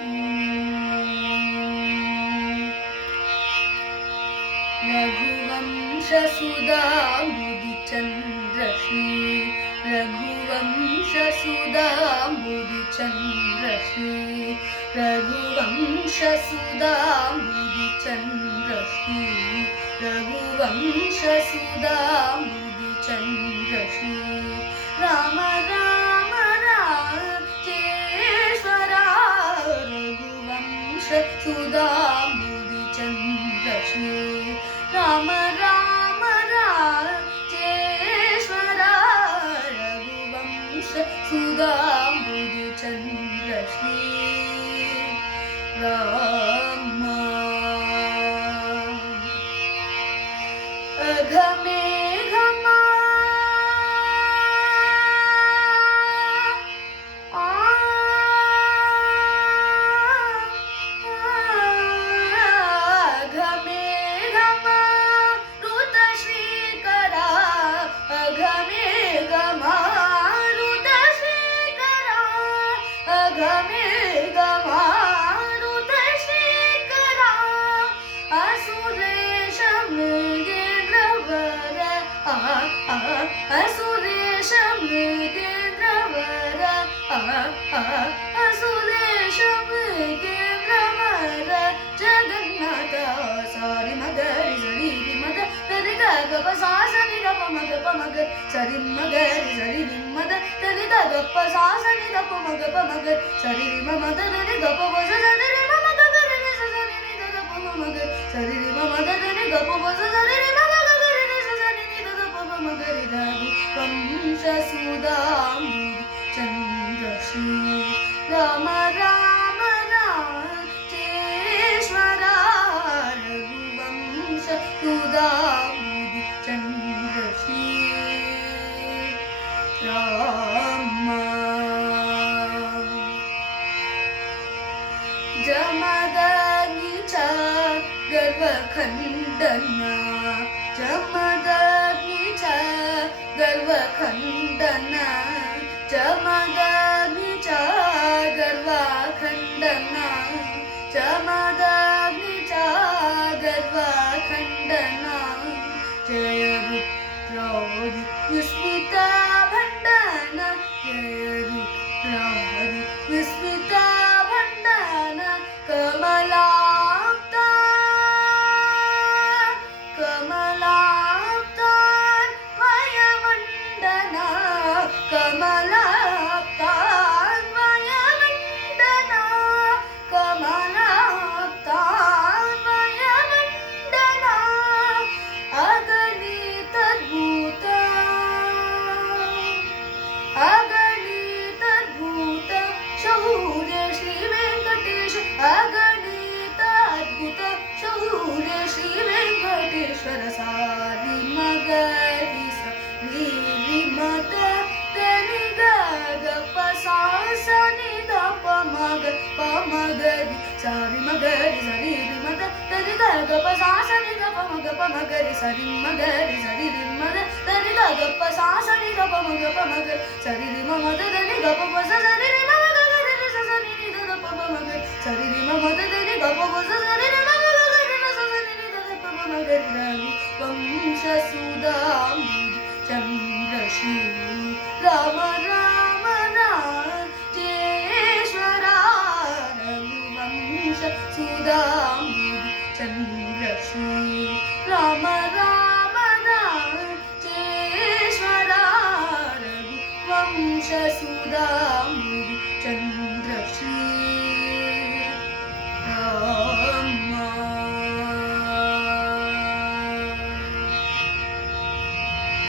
रघुवंशसुधाम्बुधिचन्द्रश्री रघुवंशसुधाम्बुधिचन्द्रश्री रघुवंशसुधाम्बुधिचन्द्रश्री रघुवंशसुधाम्बुधिचन्द्रश्री राम राम राजेश्वरा रघुवंशसुधाम्बुधिचन्द्रश्री राम राम राजेश्वरा रघुवंशसुधाम्बुधिचन्द्रश्री राम अघमेघमा असुरेश मृगेन्द्रवर असुरेश मृगेन्द्रवर जगन्नाथ सारी मगरि सरी मद तनि गप सा सनि गप मग सरि मगरि सरि मद तनि गप सा सनि गप मग सरि मद तनि गप बस सरि मग गरि सनि गप मग सरि मद तनि गप बस सरि रघुवंशसुधाम्बुधिचन्द्रश्री राम राम राजेश्वरा रघुवंशसुधाम्बुधिचन्द्रश्री राम जमदग्नि च गर्वखण्डना जमदग्नि च गर्वखण्डन जमदग्नि च गर्वखण्डन जमदग्नि च गर्वखण्डन जय रुद्रादि विस्मिता भण्डन जय रुद्रादि विस्मिता भण्डन कमलाप्ता कमलाप्तान्वयमण्डना कमलाप्तान्वयमण्डना अगणितद्भुत शौर्य श्री वेङ्कटेश अगणितद्भुत शौर्य श्री वेङ्कटेश्वर सारि मगरि सरि मद तनि गप सा सनि प मगरि सारि मगरि सरि मद तनि गप सा सनि प मगरि सरि मगरि सरि मद तनि गप सा सनि प मगरि सरि मद तनि गप बस सरि मग गरि सनि प मगरि सरि मद तनि गप बस सरि मग गरि सनि प मगरि रघुवंशसुधाम्बुधिचन्द्रश्री राम राम राजेश्वरा रघुवंशसुधाम्बुधिचन्द्रश्री राम राम राजेश्वरा रघुवंशसुधाम्बुधिचन्द्रश्री